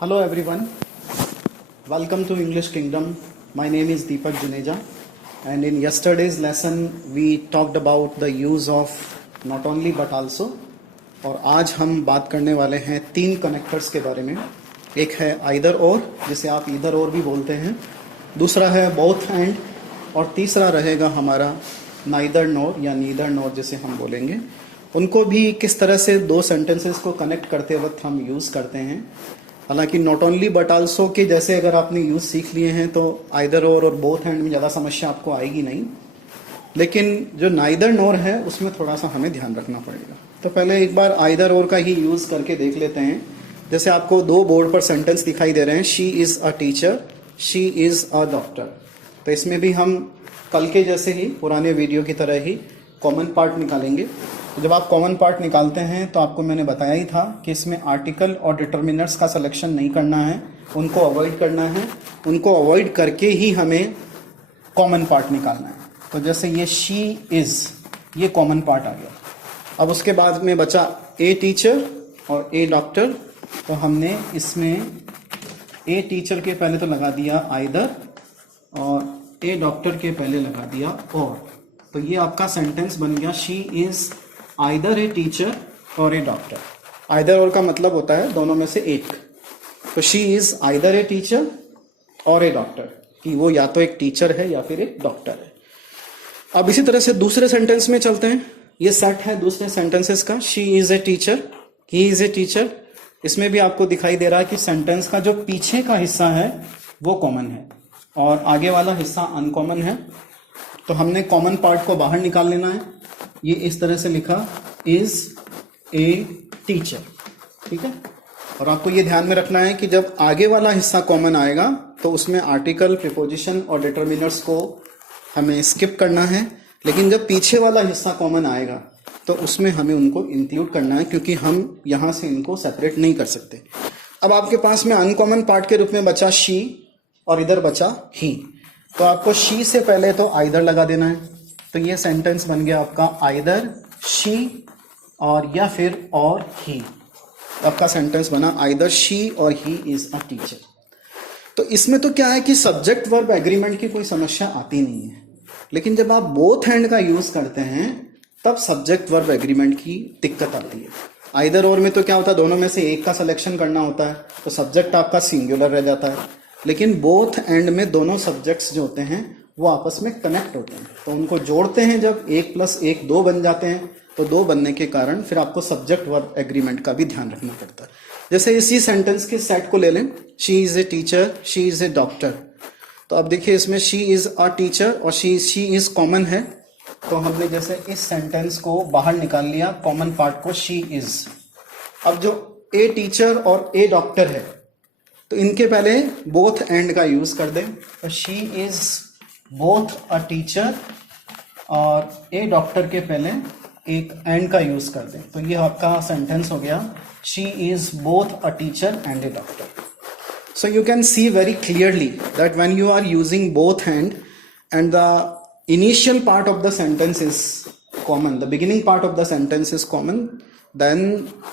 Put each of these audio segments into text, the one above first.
Hello everyone, welcome to English Kingdom. My name is Deepak Juneja, and in yesterday's lesson we talked about the use of not only but also. और आज हम बात करने वाले हैं तीन connectors के बारे में. एक है आइदर और, जिसे आप इधर और भी बोलते हैं. दूसरा है बोथ एंड, और तीसरा रहेगा हमारा नाइदर नोर या नीदर नोर जिसे हम बोलेंगे. उनको भी किस तरह से दो सेंटेंसेस को कनेक्ट करते वक्त हम यूज़ करते हैं. हालांकि नॉट ओनली बट आल्सो के जैसे अगर आपने यूज़ सीख लिए हैं तो आइदर और बोथ हैंड में ज़्यादा समस्या आपको आएगी नहीं. लेकिन जो नाइदर नोर है उसमें थोड़ा सा हमें ध्यान रखना पड़ेगा. तो पहले एक बार आइदर और का ही यूज़ करके देख लेते हैं. जैसे आपको दो बोर्ड पर सेंटेंस दिखाई दे रहे हैं, she is a teacher, she is a doctor. तो इसमें भी हम कल के जैसे ही पुराने वीडियो की तरह ही कॉमन पार्ट निकालेंगे. तो जब आप कॉमन पार्ट निकालते हैं तो आपको मैंने बताया ही था कि इसमें आर्टिकल और डिटर्मिनर्स का सिलेक्शन नहीं करना है, उनको अवॉइड करना है. उनको अवॉइड करके ही हमें कॉमन पार्ट निकालना है. तो जैसे ये शी इज़, ये कॉमन पार्ट आ गया. अब उसके बाद में बचा ए टीचर और ए डॉक्टर. तो हमने इसमें ए टीचर के पहले तो लगा दिया आइदर और ए डॉक्टर के पहले लगा दिया और. तो ये आपका सेंटेंस बन गया, she is either a teacher और ए डॉक्टर. आइदर और का मतलब होता है दोनों में से एक. तो she is either a teacher और ए डॉक्टर, कि वो या तो एक टीचर है या फिर एक डॉक्टर है. अब इसी तरह से दूसरे सेंटेंस में चलते हैं. ये सेट है दूसरे सेंटेंसेस का. She is a teacher, he is a teacher. इसमें भी आपको दिखाई दे रहा है कि सेंटेंस का जो पीछे का हिस्सा है वो कॉमन है और आगे वाला हिस्सा अनकॉमन है. तो हमने कॉमन पार्ट को बाहर निकाल लेना है. ये इस तरह से लिखा, इज ए टीचर. ठीक है. और आपको ये ध्यान में रखना है कि जब आगे वाला हिस्सा कॉमन आएगा तो उसमें आर्टिकल, प्रीपोजिशन और डिटर्मिनर्स को हमें स्किप करना है. लेकिन जब पीछे वाला हिस्सा कॉमन आएगा तो उसमें हमें उनको इंक्लूड करना है, क्योंकि हम यहां से इनको सेपरेट नहीं कर सकते. अब आपके पास में अनकॉमन पार्ट के रूप में बचा शी और इधर बचा ही. तो आपको शी से पहले तो आइदर लगा देना है. तो ये सेंटेंस बन गया आपका आइदर शी और या फिर और ही. आपका सेंटेंस बना आइदर शी और ही इज अ टीचर. तो इसमें तो क्या है कि सब्जेक्ट वर्ब एग्रीमेंट की कोई समस्या आती नहीं है. लेकिन जब आप बोथ हैंड का यूज करते हैं तब सब्जेक्ट वर्ब एग्रीमेंट की दिक्कत आती है. आइदर और में तो क्या होता है, दोनों में से एक का सिलेक्शन करना होता है, तो सब्जेक्ट आपका सिंगुलर रह जाता है. लेकिन बोथ एंड में दोनों सब्जेक्ट्स जो होते हैं वो आपस में कनेक्ट होते हैं. तो उनको जोड़ते हैं जब 1 + 1 2 बन जाते हैं. तो 2 बनने के कारण फिर आपको सब्जेक्ट वर्ब एग्रीमेंट का भी ध्यान रखना पड़ता है. जैसे इसी सेंटेंस के सेट को ले लें, she is a teacher, she is a doctor. तो अब देखिए इसमें शी इज़ अ टीचर और शी इज़ कॉमन है. तो हमने जैसे इस सेंटेंस को बाहर निकाल लिया, कॉमन पार्ट को शी इज़. अब जो ए टीचर और ए डॉक्टर है तो इनके पहले बोथ एंड का यूज कर दें. तो she is both a teacher और ए डॉक्टर के पहले एक एंड का यूज कर दें. तो ये आपका सेंटेंस हो गया, she is both a teacher and a doctor. So you can see very clearly that when you are using both hand and the initial part of the sentence is common, the beginning part of the sentence is common, then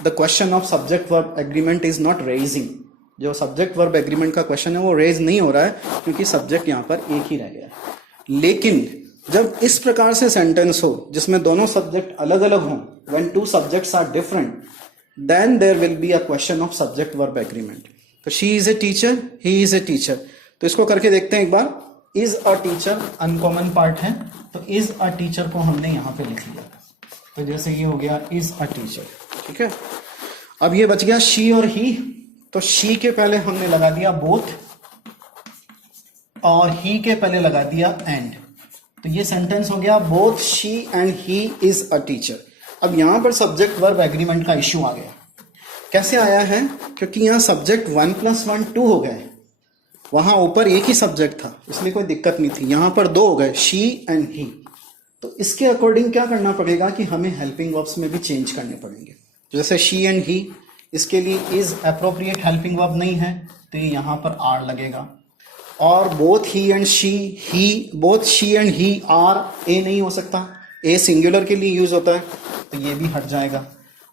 the question of subject verb agreement is not raising. जो subject verb agreement का question है वो raise नहीं हो रहा है, क्योंकि subject यहाँ पर एक ही रह गया है. लेकिन जब इस प्रकार से सेंटेंस हो जिसमें दोनों सब्जेक्ट अलग अलग हों, when two subjects are different, then there will be a question of subject verb agreement. तो she is a teacher, he is a teacher. तो इसको करके देखते हैं एक बार. Is a teacher uncommon part है, तो इज अ टीचर को हमने यहां पे लिख लिया. तो जैसे ये हो गया इज अ टीचर. ठीक है. अब ये बच गया शी और ही. तो शी के पहले हमने लगा दिया बोथ और ही के पहले लगा दिया एंड. तो ये सेंटेंस हो गया both she and he is a teacher. अब यहां पर सब्जेक्ट वर्ब एग्रीमेंट का इश्यू आ गया. कैसे आया है? क्योंकि यहां सब्जेक्ट 1 + 1 2 हो गए. वहां ऊपर एक ही सब्जेक्ट था इसलिए कोई दिक्कत नहीं थी. यहां पर 2 हो गए, शी एंड ही. तो इसके अकॉर्डिंग क्या करना पड़ेगा कि हमें हेल्पिंग वर्ब्स में भी चेंज करने पड़ेंगे. जैसे शी एंड ही, इसके लिए इज एप्रोप्रिएट हेल्पिंग वर्ब नहीं है तो ये यहां पर आर लगेगा. और both he and she, both she and he are, a नहीं हो सकता, ए सिंगुलर के लिए यूज होता है तो ये भी हट जाएगा.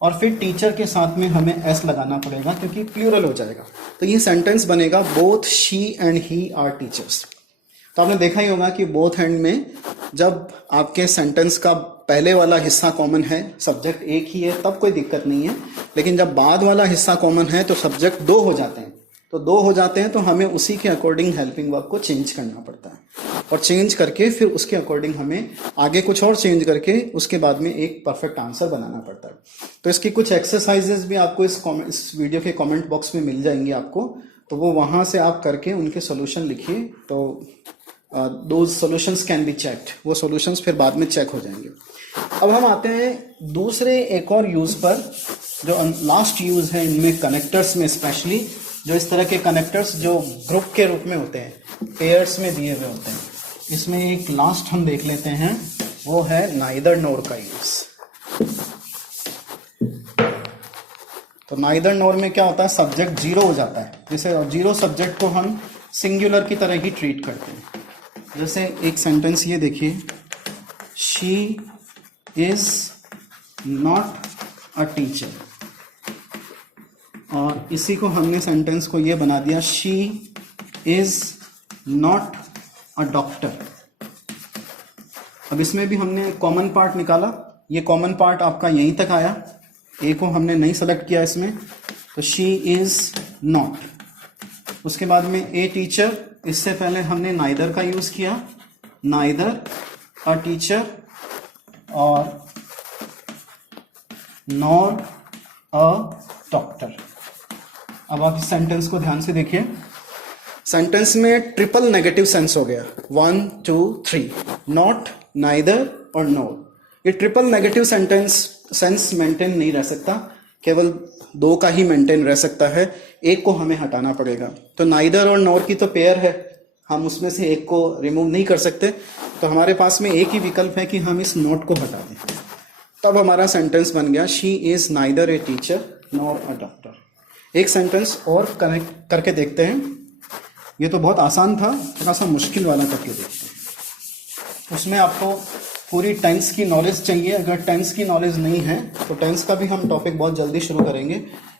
और फिर टीचर के साथ में हमें एस लगाना पड़ेगा क्योंकि प्लूरल हो जाएगा। तो ये सेंटेंस बनेगा both she and he are teachers. तो आपने देखा ही होगा कि बोथ हैंड में जब आपके सेंटेंस का पहले वाला हिस्सा कॉमन है, सब्जेक्ट एक ही है, तब कोई दिक्कत नहीं है। लेकिन जब बाद वाला हिस्सा कॉमन है तो सब्जेक्ट दो हो जाते हैं। तो दो हो जाते हैं तो हमें उसी के अकॉर्डिंग हेल्पिंग वर्ब को चेंज करना पड़ता है, और चेंज करके फिर उसके अकॉर्डिंग हमें आगे कुछ और चेंज करके उसके बाद में एक परफेक्ट आंसर बनाना पड़ता है। तो इसकी कुछ एक्सरसाइजेस भी आपको इस वीडियो के कमेंट बॉक्स में मिल जाएंगी आपको, तो वो वहां से आप करके उनके सोल्यूशन लिखिए। तो दो सॉल्यूशंस कैन बी चेक्ड, वो सॉल्यूशंस फिर बाद में चेक हो जाएंगे। अब हम आते हैं दूसरे एक और यूज पर, जो लास्ट यूज है इनमें, कनेक्टर्स में स्पेशली, जो इस तरह के कनेक्टर्स जो ग्रुप के रूप में होते हैं, पेयर्स में दिए हुए होते हैं। इसमें एक लास्ट हम देख लेते हैं, वो है नाइदर नोर का यूज। तो नाइदर नोर में क्या होता है, सब्जेक्ट जीरो हो जाता है। जैसे जीरो सब्जेक्ट को हम सिंगुलर की तरह ही ट्रीट करते हैं। जैसे एक सेंटेंस ये देखिए, she is not a teacher, और इसी को हमने सेंटेंस को ये बना दिया, she is not a doctor. अब इसमें भी हमने कॉमन पार्ट निकाला, ये कॉमन पार्ट आपका यहीं तक आया, ए को हमने नहीं सेलेक्ट किया इसमें, तो शी इज नॉट। उसके बाद में ए टीचर, इससे पहले हमने नाइदर का यूज किया, नाइदर अ टीचर और नॉर अ डॉक्टर। अब आप इस सेंटेंस को ध्यान से देखिए, सेंटेंस में ट्रिपल नेगेटिव सेंस हो गया, 1 2 3, नॉट, नाइदर और नॉर। ये ट्रिपल नेगेटिव सेंस मेंटेन नहीं रह सकता, केवल दो का ही मेंटेन रह सकता है, एक को हमें हटाना पड़ेगा। तो नाइदर और नॉर की तो पेयर है, हम उसमें से एक को रिमूव नहीं कर सकते, तो हमारे पास में एक ही विकल्प है कि हम इस नॉट को हटा दें। तब हमारा सेंटेंस बन गया, she is neither a teacher nor a doctor. एक सेंटेंस और कनेक्ट करके देखते हैं, ये तो बहुत आसान था, थोड़ा सा मुश्किल वाला करके देखते हैं। उसमें आपको पूरी टेंस की नॉलेज चाहिए। अगर टेंस की नॉलेज नहीं है तो टेंस का भी हम टॉपिक बहुत जल्दी शुरू करेंगे।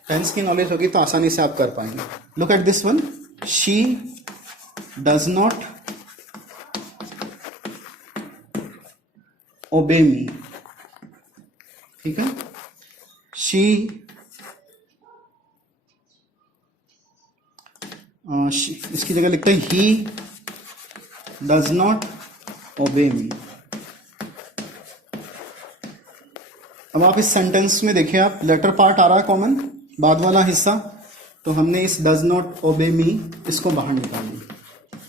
टेंस की नॉलेज होगी तो आसानी से आप कर पाएंगे। Look at this one, she does not obey me, ठीक है। शी इसकी जगह लिखते हैं ही डज नॉट ओबे मी। अब आप इस सेंटेंस में देखिए, आप लेटर पार्ट आ रहा है कॉमन, बाद वाला हिस्सा, तो हमने इस डज नॉट ओबे मी इसको बाहर निकाल दिया,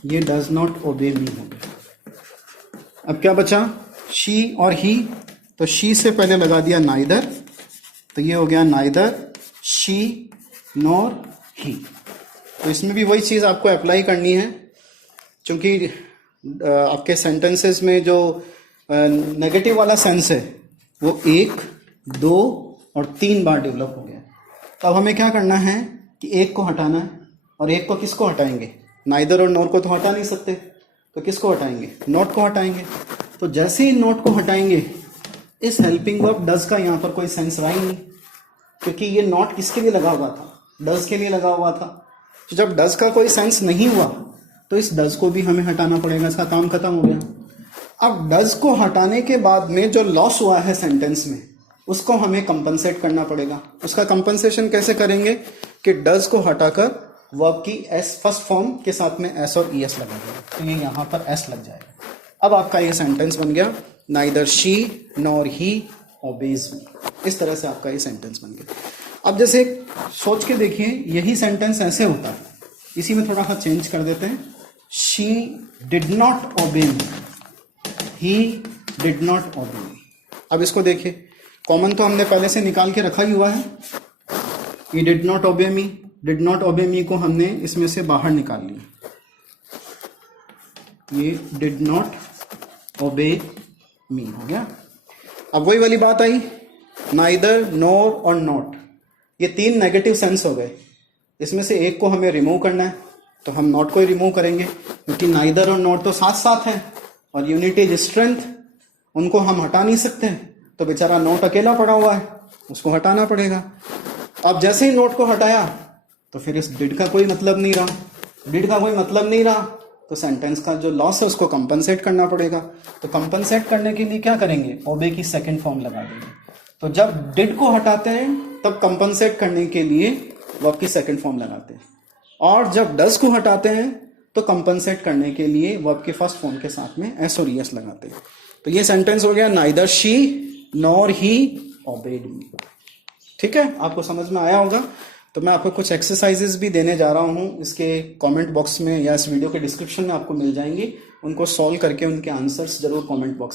ये डज नॉट ओबे मी हो गया। अब क्या बचा, शी और ही, तो शी से पहले लगा दिया नाइदर, तो ये हो गया नाइदर शी नॉर ही। तो इसमें भी वही चीज़ आपको अप्लाई करनी है, क्योंकि आपके सेंटेंसेस में जो नेगेटिव वाला सेंस है वो 1 2 और 3 बार डेवलप हो गया। तो अब हमें क्या करना है कि एक को हटाना है, और एक को किसको हटाएंगे, नाइदर और नॉर को तो हटा नहीं सकते, तो किसको हटाएंगे, नॉट को हटाएंगे। तो जैसे ही नॉट को हटाएंगे, इस हेल्पिंग वर्ब डज का यहाँ पर कोई सेंस रहा ही नहीं, क्योंकि ये नॉट किसके लिए लगा हुआ था, डज के लिए लगा हुआ था। तो जब डज का कोई सेंस नहीं हुआ तो इस डज को भी हमें हटाना पड़ेगा, इसका काम खत्म हो गया। अब डज को हटाने के बाद में जो लॉस हुआ है सेंटेंस में, उसको हमें कंपनसेट करना पड़ेगा। उसका कंपनसेशन कैसे करेंगे कि डज को हटाकर वर्ब की एस फर्स्ट फॉर्म के साथ में एस और ईएस लगा देगा, तो ये यहाँ पर एस लग जाएगा। अब आपका ये सेंटेंस बन गया, neither she nor he obeys me. इस तरह से आपका ये सेंटेंस बन गया। अब जैसे सोच के देखिए, यही सेंटेंस ऐसे होता है, इसी में थोड़ा सा चेंज कर देते हैं, she did not obey me, he did not obey मी। अब इसको देखिए, कॉमन तो हमने पहले से निकाल के रखा ही हुआ है, he did not obey me, did not obey मी को हमने इसमें से बाहर निकाल लिया, ये डिड नॉट ओबे मी हो गया। अब वही वाली बात आई, नाइदर नॉर और नॉट, ये 3 नेगेटिव सेंस हो गए, इसमें से एक को हमें रिमूव करना है, तो हम नॉट को ही रिमूव करेंगे, क्योंकि नाइदर और नॉट तो साथ साथ हैं और यूनिटी इज स्ट्रेंथ, उनको हम हटा नहीं सकते, तो बेचारा नॉट अकेला पड़ा हुआ है, उसको हटाना पड़ेगा। अब जैसे ही नोट को हटाया तो फिर इस डिड का कोई मतलब नहीं रहा, डिड का कोई मतलब नहीं रहा तो सेंटेंस का जो लॉस है उसको कंपनसेट करना पड़ेगा। तो कंपनसेट करने के लिए क्या करेंगे, ओबे की सेकंड फॉर्म लगा देंगे। तो जब डिड को हटाते हैं तब कंपनसेट करने के लिए वर्ब की सेकंड फॉर्म लगाते हैं, और जब डज को हटाते हैं तो कंपनसेट करने के लिए वर्ब के फर्स्ट फॉर्म के साथ में एस और ईएस लगाते हैं। तो ये सेंटेंस हो गया, neither she nor he obeyed me. ठीक है, आपको समझ में आया होगा। तो मैं आपको कुछ एक्सरसाइजेस भी देने जा रहा हूँ, इसके कमेंट बॉक्स में या इस वीडियो के डिस्क्रिप्शन में आपको मिल जाएंगी। उनको सॉल्व करके उनके आंसर्स जरूर कमेंट बॉक्स